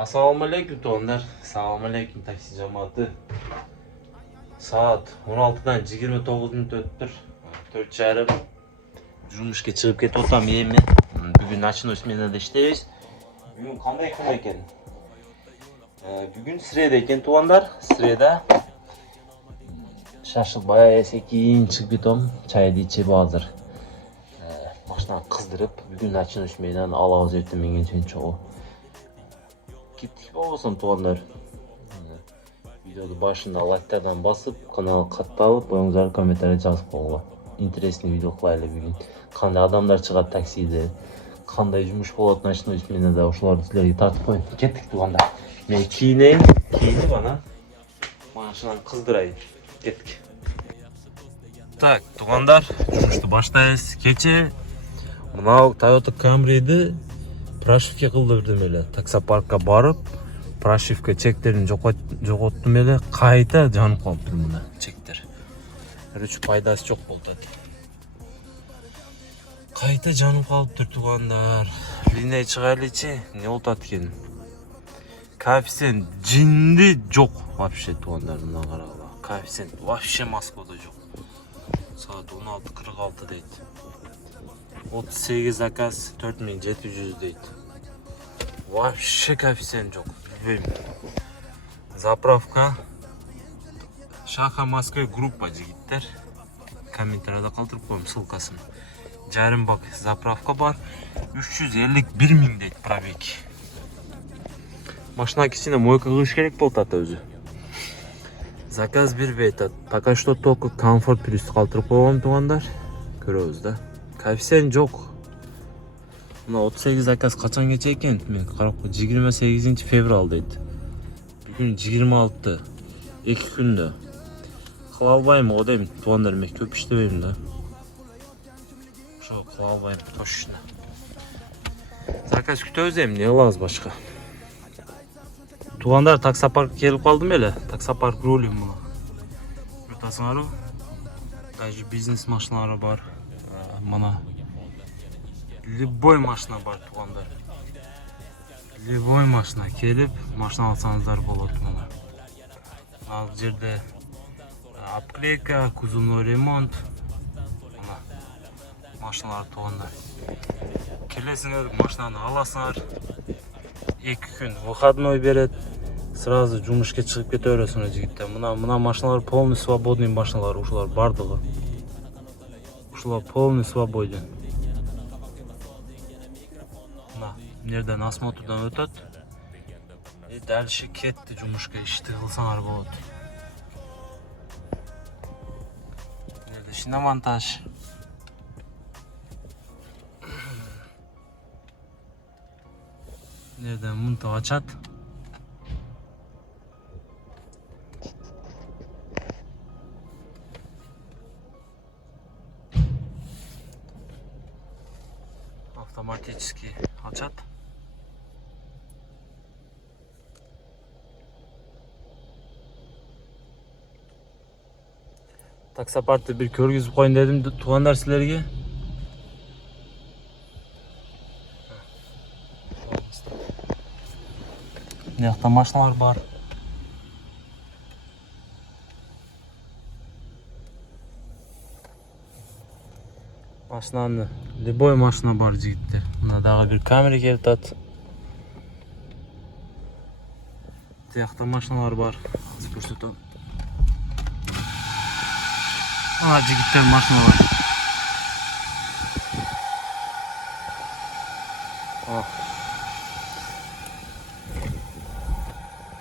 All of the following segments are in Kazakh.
Assalomu alaykum to'g'onlar. Assalomu alaykum taksi jamoati. Soat 16dan 29 minut o'tdi. 4:30. Jumishga chiqib ketyapman men. Bugun nocnoy smenada ishlaymiz. Bugun qanday kun ekan? Bugun sreda ekan to'g'onlar. Sreda. Shashlik boya sekin chiqib ketyapman. Chayni ichib hozir. Mashinani qizdirib, bugun nocnoy smenani olamiz deb menga cho'q. Gittik bo'lsin to'g'onlar. Videoni boshida like'dan bosib, kanalga qattiq olib, o'zingizlar kommentariyga yozib qo'yinglar. Interesting video qilaylik bugun. Qanday odamlar chiqadi taksida, qanday yumush bo'ladi nocnoy smenada, o'shalarni sizlarga tartib qo'ying. Ketdik to'g'onlar. Men kiyinib ana mashinani qizdiray. Ketdik. Tak, to'g'onlar, yumushni boshlaymiz. Kecha mana Toyota Camry'ni Proshivka qildirdim ele. Taksoparkka borib, Proshivka cheklerini yo'qotdim ele. Qayta jonib qolibdi buni chekdir. Hech foydasi yo'q bo'ldi. Qayta jonib qolibdi to'g'onlar. Liney chiqarlichi, ne o'tadi ekan? Koeffitsient jinni yo'q вообще to'g'onlar, buna qarab. Koeffitsient вообще Moskvada yo'q. Soat 16:46 deydi. 38 zakaz 4700 deydi. Вообще коэффициент yok. Bilmiyorum. Zapravka. Şaha Moskva gruppa jigitler. Kommentariyada qoldirib qo'yim ссылкасын. Жарым bak zapravka var. 351 ming deydi probeg. Mashina kichkina moyka qilish kerak bo'ladi o'zi. Zakaz bir aytadi. Пока что только комфорт плюс qoldirib qo'ydim to'g'onlar. Ko'ramizda. Koeffitsient yo'q. 38 zakaz qachongacha ekan? Men qarab 28 fevral deydi. Bugun 26. 2 kunda. Qila olmayman, odam to'g'onlar men ko'p ishlayman-da. Shu qila olmayman toshishni. Zakaz kutamiz ham, ne qilamiz boshqa? To'g'onlar taksoparkka kelib qoldim ele. Taksopark rolim buni. Ko'rasizlar-ku? Даже biznes mashinalari bor. Mana Любой машина бар to'g'onlar. Любой машина kelib, mashina olsangizlar bo'ladi mana. Mana bu yerda обклейка, kuzovnoy remont. Mana mashinalar to'g'onlar. Kelasizlar, mashinani olasizlar. 2 kun выходной beradi. Сразу jumishga chiqib ketaverasizlar yigitlar. Mana mashinalar полный свободный mashinalar, o'shalar bardigi. O'shalar полный свободен. Nereden asmotudan o'tadi. Dalishi ketdi jumishga ishni qilsanglar bo'ladi. Nerede shinamontaj. Nereden munta ochadi. Автоматически ochadi. Taksoparkda bir ko'rgizib qo'yin dedim to'g'onlar sizlarga. Bu yoqda mashinalar bor. Mashinani, любой mashina bor yigitlar. Bunda dag'i bir kamera keladi. Bu yoqda mashinalar bor. Hozir ko'rsataman. Ana yigitlar mashinalar.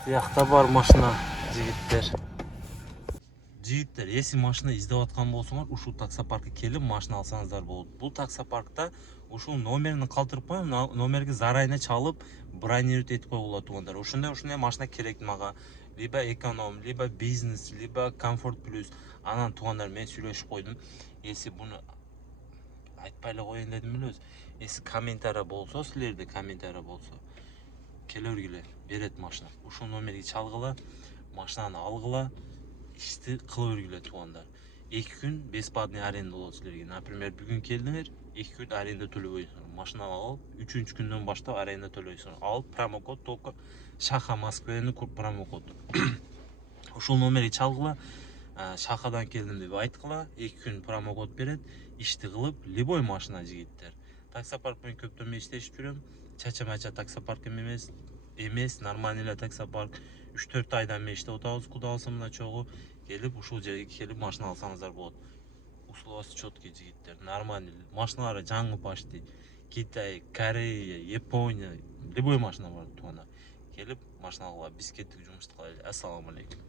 Bu yoqda bor mashina yigitlar. Yigitlar, если mashina izlayotgan bo'lsangiz, ushbu taksoparkka kelib mashina olsangizlar bo'ladi. Bu taksoparkda ushbu nomerini qoldirib qo'ying, nomerga zarayni chalib, bronировать etib qo'yinglar to'g'onlar. O'shunday mashina kerak menga. Либо ekonom, либо biznes, либо comfort plus. Ana to'g'onlar men söylashib qo'ydim. Если buni aytpaylar qo'yin dedim o'z. Если kommentariya bo'lsa, sizlarda kommentariya bo'lsa, kelaveringlar, beradi mashina. O'shu nomerga chalg'ila, mashinani olg'ila. İşte qilaveringlar to'g'onlar. 2 gün бесплатный аренда болот силерге. Например, бүгүн келдиңер, 2 gün аренда төлөбөйсүңөр. Машинаны алып, 3-ncü күндөн баштап аренда төлөйсүңөр. Алып промокод только Шаха Москвенин промокод. Ушул номерди чалгыла, Шахадан келдим деп айткыла, 2 gün промокод берет, ишти кылып, любой машина жигиттер. Таксопарк менен көптөн бери иштешип жүрөм. Чача-мача таксопарк эмес, нормальный эле таксопарк. 3-4 айдан бери иштеп атабыз, кудай алса мына чогуу келип, ушул жерге келип машина алсаңыздар болот. Условиясы четкий жигиттер, нормальный. Машиналары жаңы почти. Китай, Корея, Япония, любой машина бар туганда. Келип машина алгыла, биз кеттик жумушту кылайлы. Ассаламу алейкум.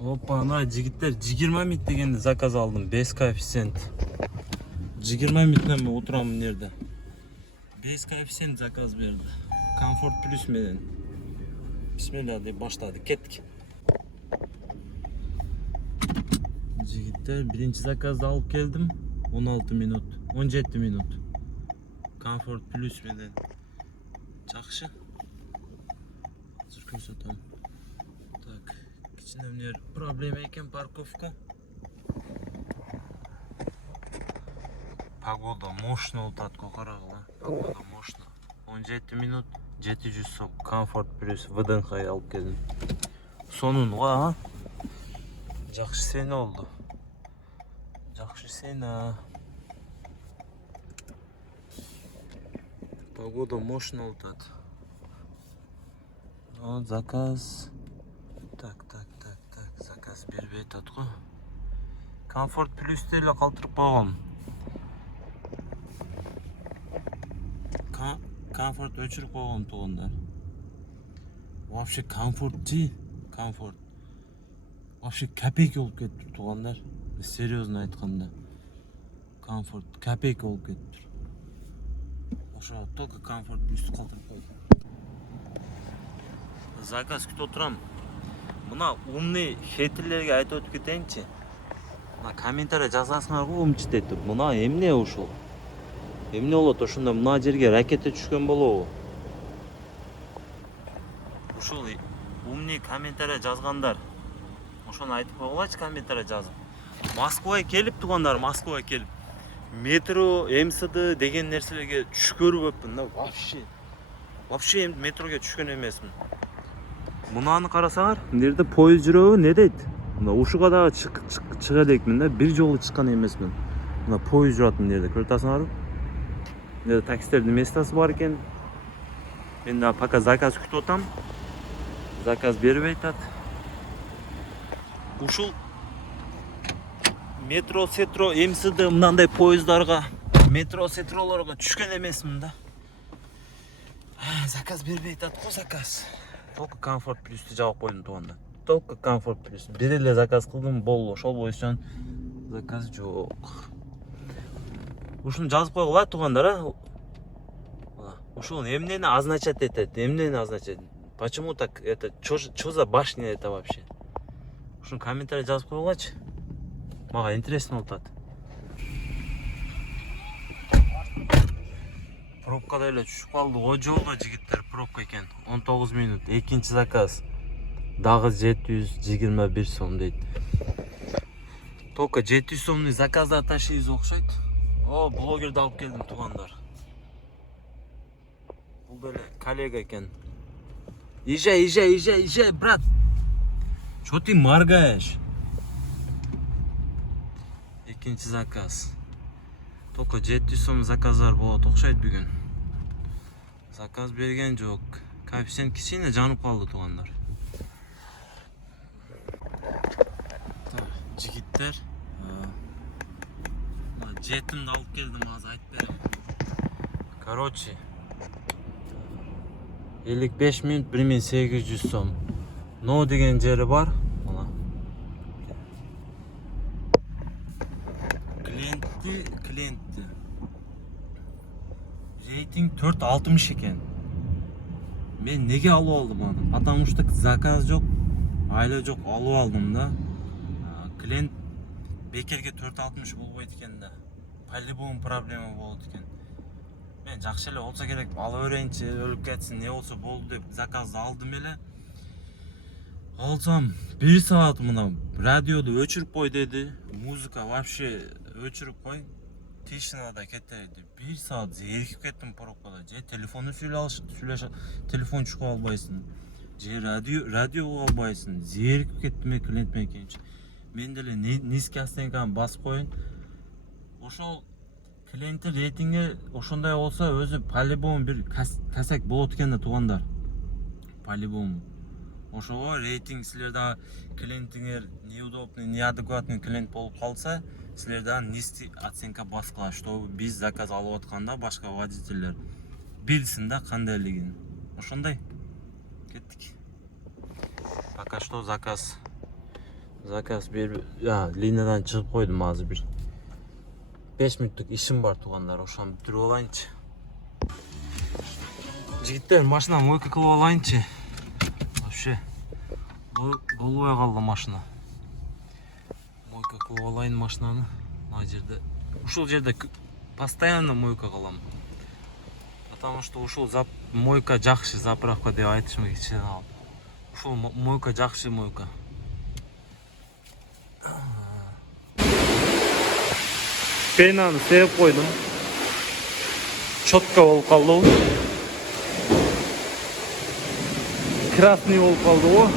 Опа, ана жигиттер 20 минут дегенде заказ алдым, 5 коэффициент. 20 минуттан мен отурам мына жерде. 5 коэффициент заказ берди. Комфорт плюс менен. Бисмилля деп баштады, кеттик. Жигиттер, биринчи заказды алып келдим. 16 минут, 17 минут. Комфорт плюс менен. Жакшы. Азыр көрсөтөм. Так, кичинемнер проблема экен парковка. Погода мощно утат кокарагыла. Погода мощно. 17 минут, 700 сом. Комфорт плюс ВДНХ алып келдим. Сонунга жакшы сени болду. Жакшы сени. Погода мощно утат. Вот заказ. Так, заказ бербей атат го. Комфорт плюсте эле калтырып койгом. Комфорт өчүрүп койгом туугандар. Вообще комфортчи, комфорт. Вообще копейка болуп кетти туугандар. Серьезно айтканда. Комфорт копейка болуп кетти. Ошо только комфорт плюс калтырып койдум. Заказ күтүп отурам. Мына умный хейтерлерге айтып өтүп кетейинчи. Мына комментарий жазасыңар го умчу деп. Мына эмне ушул? Эмне болот ошондо мына жерге ракета түшкөн болобу? Ушул умный комментарий жазгандар. Ошону айтып койгулачы комментарий жазып. Москвага келип туугандар, Москвага келип. Метро, МСД деген нерселерге түшкөрбөпмүн да, вообще метрого түшкөн эмесмин. Мунаны карасаңар, мына жерде поезд жүрөбү, не дейт? Мына ушуга дагы чыга элекмин да, бир жолу чыккан эмесмин. Мына поезд жүрат мына жерде, көрүп атасыңарбы? Мына жерде таксистердин местосы бар экен. Мен да пока заказ күтүп атам. Заказ бербей атат. Ушул метро, сетро, МСД мындай поезддарга, метро, сетролорго түшкөн эмесмин да. Заказ бербей атат го заказ. Только комфорт плюсты жабып койдум тууганда. Только комфорт плюс. Бир эле заказ кылдым, болду. Ошол боюнча заказ жок. Ушуну жазып койгула туугандар, а? Ушул эмнени означать этет? Эмнени означать? Почему так это? Чё за башня это вообще? Ушуну комментарий жазып койгулачы. Мага интересно болуп атат. Пробкада эле түшүп калды. О жолдо жигиттер пробка экен. 19 минут. Экинчи заказ. Дагы 721 сом дейт. Только 700 сомный заказдар ташыйбыз окшойт. О, блогерди алып келдим туугандар. Бул деле коллега экен. Езжай, брат. Чё ты моргаешь? Экинчи заказ. Только 700 сом заказдар болот окшойт бүгүн. Заказ берген жок. Коэффициент кичине жанып калды туугандар. Жигиттер, жетимди алып келдим, азыр айтып берем. Короче, 55 минут 1800 сом. Но деген жери бар. Клиентти. Рейтинг 4.60 экен. Мен неге алып алдым аны? Потому что заказ жок, айла жок, алып алдым да. Клиент бекерге 4.60 болбойт экен да. По-любому проблема болот экен. Мен жакшы эле болсо керек, ала берейинчи, өлүп кетсин, не болсо болду деп заказды алдым эле. Алсам 1 saat мына радиоду өчүрүп кой деди. Музыка вообще өчүрүп кой. Тишинада кете деди. 1 saat зерикип кеттим пробкада. Же телефонду телефон чукуп албайсың. Же радио албайсың. Зерикип кеттим клиент мененчи. Мен деле низкий оценканы басып коюн. Ошол клиенттин рейтинги ошондой болсо өзү по-любому бир касак болот экен да туугандар. По-любому. Ошого рейтинг силерде клиентиңер неудобный, неадекватный клиент болуп калса, силерде низкий оценка баскыла, чтобы биз заказ алып атканда башка водительдер билсин да кандайлыгын. Ошондой. Кеттик. Пока что заказ берип, линиядан чыгып койдум азыр бир 5 мүнөттүк ишим бар туугандар, ошону бүтүрүп алайынчы. Жигиттер, машина мойка кылып алайынчы. Вообще болбой калды машина. Мойка кылып алайын машинаны. Мына жерде, ушул жерде постоянно мойка кылам. Потому что ушул мойка жакшы заправка деп айтышым келчү. Ушул мойка жакшы мойка. Пенаны сеып койдум. Чотко болуп калды. Красный болуп калды го.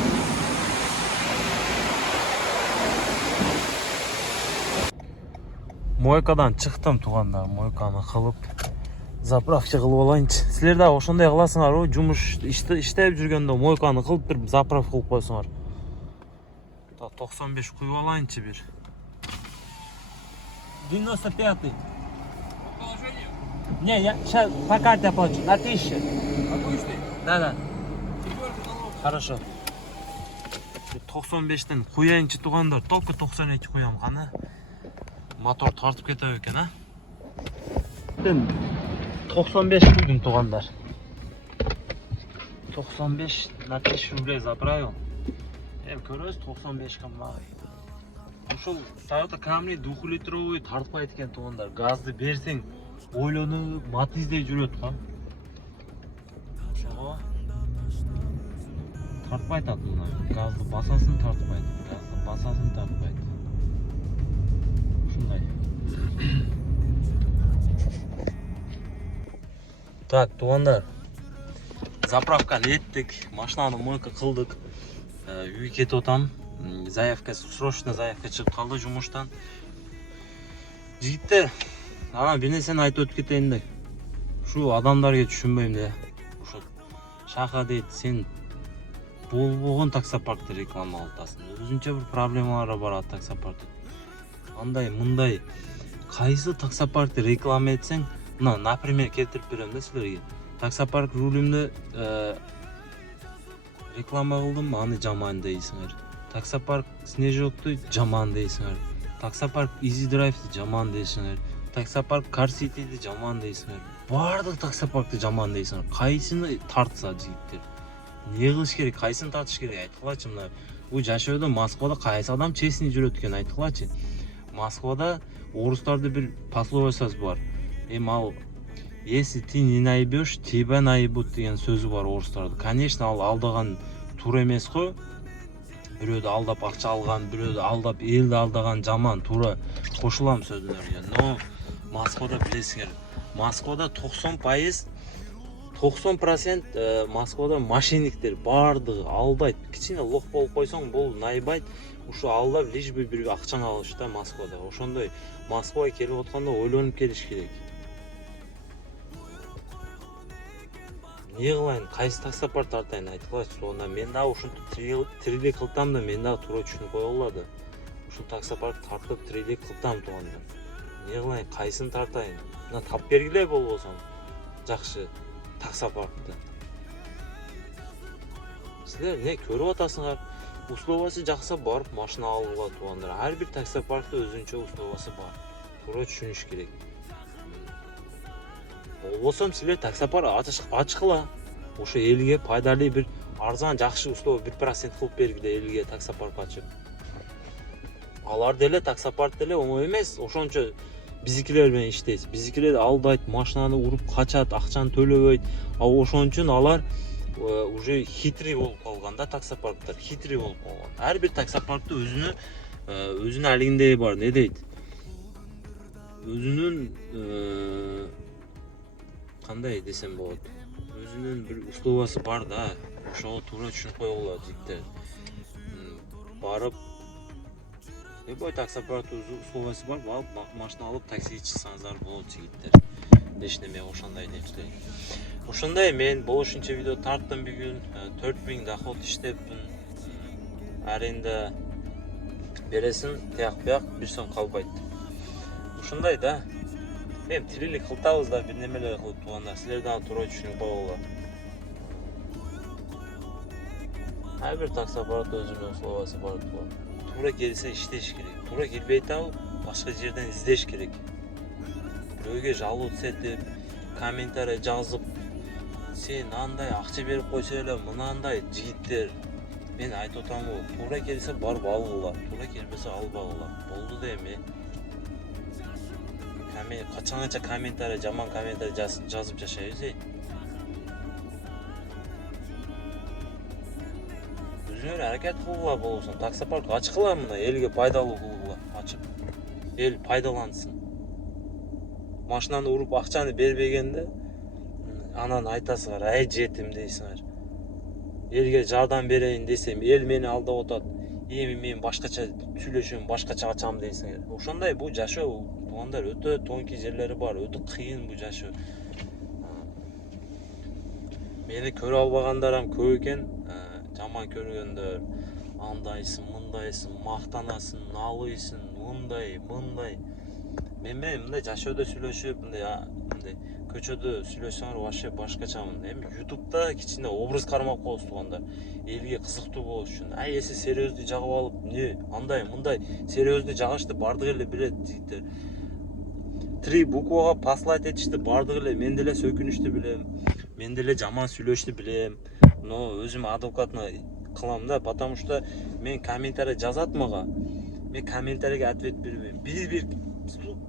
Мойкадан чыктым туугандар, мойканы кылып заправка кылып алайынчы. Силер да ошондой кыласыңар го, жумуш иштеп жүргөндө мойканы кылып бир заправка кылып койсоңор. 95 куюп алайынчы бир. 95-й. Положение? Не, я сейчас по карте оплачу. На 1000. Обычный? Да. Четвертый налог. Хорошо. 95-тен куяйынчы туугандар, только 92 куям гана. Мотор тартып кетет экен, а? 95 куйдум туугандар. 95 на 1000 рублей заправил. Көрөсүз 95 кам. Ушул Toyota Camry 2 литровый тартпайт экен туугандар. Газды берсең, ойлонуп, мат издей жүрөт го. Ошого тартпайт ат мына. Газды басасын тартпайт. Ушундай. Так, туугандар. Заправканы эттик, машинаны мойка кылдык. Үйгө кетип атам. Срочно заявка чыгып калды жумуштан. Жигиттер, бир нерсени айтып өтүп кетейин да. Ушу адамдарга түшүнбөйм да. Ушу шаха дейт, сен болбогон таксопаркты реклама кылып атасың. Өзүнчө бир проблемалар бар таксопаркта. Андай, мындай кайсы таксопаркты реклама этсең, мына, например, келтирип берем да силерге. Таксопарк рулимде реклама кылдым, аны жаман дейсиңер. Таксопарк Снежокту жаман дейсиңер. Таксопарк Easy Drive'ды жаман дейсиңер. Таксопарк Car City'ди жаман дейсиңер. Бардык таксопаркты жаман дейсиңер. Кайсыны тартса жигиттер? Не кылыш керек? Кайсыны тартыш керек? Айткылачы мына. Бул жашоодо Москвада кайсы адам честный жүрөт экен айткылачы. Москвада орустарда бир пословицасы бар. Ал если ты не наебешь, тебя наебут деген сөзү бар орустарда. Конечно, ал алдаган туура эмес го. Бирөөдү алдап акча алган, бирөөдү алдап элди алдаган жаман, туура кошулам сөзүнөргө. Но Москвада билесиңер, Москвада 90% Москвада мошенниктер бардыгы алдайт. Кичине лох болуп койсоң, бул найбайт. Ушу алдап лишь бы бир акчаны алыш да Москвада. Ошондой Москвага келип атканда ойлонуп келиш керек. Не кылайын, кайсы таксопарк тартайын айткылачы. Сонда мен да ушинтип 3D кылтам да, мен да туура түшүнүп кое алады. Ушул таксопарк тартып 3D кылтам тууганда. Не кылайын, кайсын тартайын? Мына тап бергиле болбосо. Жакшы таксопаркты. Силер не көрүп атасыңар? Условиясы жакса барып машина алууга туугандар. Ар бир таксопаркта өзүнчө условиясы бар. Туура түшүнүш керек. Болбосом силер таксопарк ачкыла. Ошо элге пайдалуу бир арзан жакшы условия 1% кылып бергиле элге таксопарк ачып. Алар деле таксопарк деле оңой эмес. Ошончо бизикилер менен иштейт. Бизикилер алдайт, машинаны уруп качат, акчаны төлөбөйт. Ошон үчүн алар уже хитрый болуп калган да, таксопарктар хитрый болуп калган. Ар бир таксопаркта өзүнүн алигиндеги бар, не дейт? Өзүнүн кандай десем болот? Өзүнүн бир условиясы бар да. Ошого туура түшүнүп койгула жигиттер. Барып любой таксопарктын условиясы бар. Барып машина алып таксиге чыксаңыздар болот жигиттер. Эчнеме ошондой нерсе. Ошондой мен болушунча видео тарттым бүгүн. 4000 доход иштеппин. Аренда бересиң, тияк бияк 1 сом калбайт. Ушундай да. Эми тирилик кылтабыз да, бир немелер кылып турганда силер дагы туура түшүнүп койгула. Ар бир таксопарктын өзүнүн условиясы бар турган. Туура келсе иштеш керек. Туура келбей атабы, башка жерден издеш керек. Бирөөгө жалоот сетип, комментарий жазып, сен андай акча берип койсо эле, мынандай жигиттер. Мен айтып атамын, туура келсе барып алгыла, туура келбесе албагыла. Болду да эми. Качанганча комментарий, жаман комментарий жазып жашайбыз эй. Өзүңөр аракет кылгыла болсун. Таксопарк ачкыла, мына элге пайдалуу кылгыла, ачып. Эл пайдалансын. Машинаны уруп акчаны бербегенде анан айтасыңар, ай жетим дейсиңер. Элге жардам берейин десем, эл мени алдап атат. Эми мен башкача сүйлөшөм, башкача ачам дейсиңер. Ошондой бул жашоо, туугандар, өтө тонкий жерлери бар, өтө кыйын бул жашоо. Мени көрө албагандарым көп экен. Жаман көргөндөр, андайсың, мындайсың, мактанасың, налыйсың, мындай. Мен мындай жашоодо сүйлөшүп, мындай көчөдө сүйлөшсөңөр вообще башкачамын. Эми YouTube'да кичине образ кармап коебуз тургандар. Элге кызыктуу болуш үчүн. Ай, эси серьезный жагып алып, не, андай, мындай серьезный жагышты бардык эле билет жигиттер. 3 буквага послать этишти бардык эле, мен деле сөкүнүштү билем. Мен деле жаман сүйлөштү билем. Но өзүм адвокатны кылам да, потому что мен комментарий жазат мага. Мен комментарийге ответ бербейм.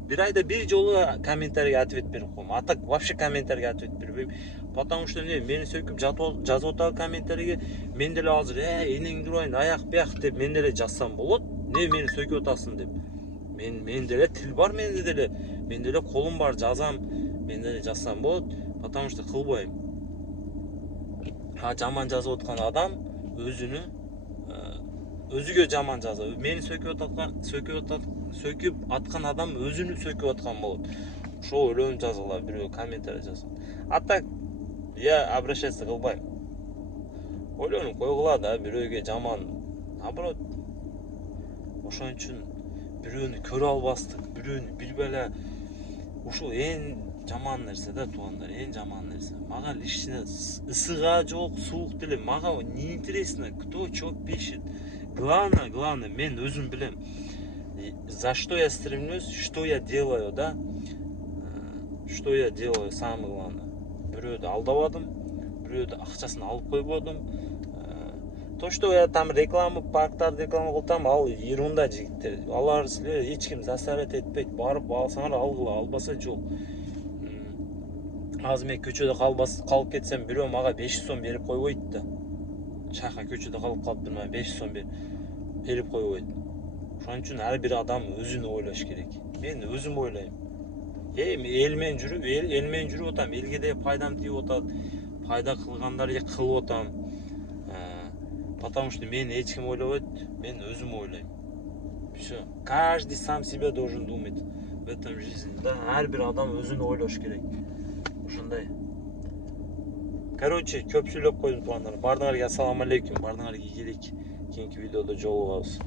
Бир айда бир жолу комментарийге ответ берип коем. А так вообще комментарийге ответ бербейм. Потому что мени сөкүп жазып атат комментарийге, мен деле азыр энеңди урайын, аяк бияк деп мен деле жазсам болот. Не мени сөкүп атасың деп. Мен деле тил бар менде деле. Мен деле колум бар, жазам. Мен деле жазсам болот, потому что кылбайм. Жаман жазып аткан адам өзүгө жаман жазат. Мени сөкүп аткан адам өзүнү сөкүп аткан болот. Ошо өлөм жазгыла, бирөө комментарий жазса. А так я обращаться кылбайм. Ойлонуп койгула да, бирөөгө жаман. Наоборот. Ошон үчүн бирөөнү көрө албастык, бирөөнү бир бала ушул эң жаман нерсе да, туугандар, эң жаман нерсе. Мага лично ысыга жок, суук деле, мага не интересно, кто что пишет. Главное, мен өзүм билем. За что я стремлюсь, что я делаю, да? Что я делаю, самое главное. Бирөөдү алдабадым, бирөөдү акчасын алып койбодум. То, что я там парктарды реклама кылтам, ал ерунда жигиттер. Алар силер эч ким заставлять этпейт, барып алсаңар алгыла, албаса жок. Азыр мен көчөдө калып кетсем, бирөө мага 500 сом берип койбойт да. Шака көчөдө калып калыптыр, мен 500 сом берип койбойт. Ошон үчүн ар бир адам өзүнү ойлош керек. Мен өзүм ойлойм. Эл менен жүрүп атам, элге де пайдам тийип атат, пайда кылгандарга кылып атам. Потому что мен эч ким ойлобойт, мен өзүм ойлойм. Всё. Каждый сам себя должен думать в этом жизни. Да, ар бир адам өзүнү ойлош керек. Ушундай. Короче, көп сүйлөп койдум туугандар. Бардыгыңарга ассаламу алейкум. Бардыгыңарга ийгилик. Кийинки видеодо жолугабыз.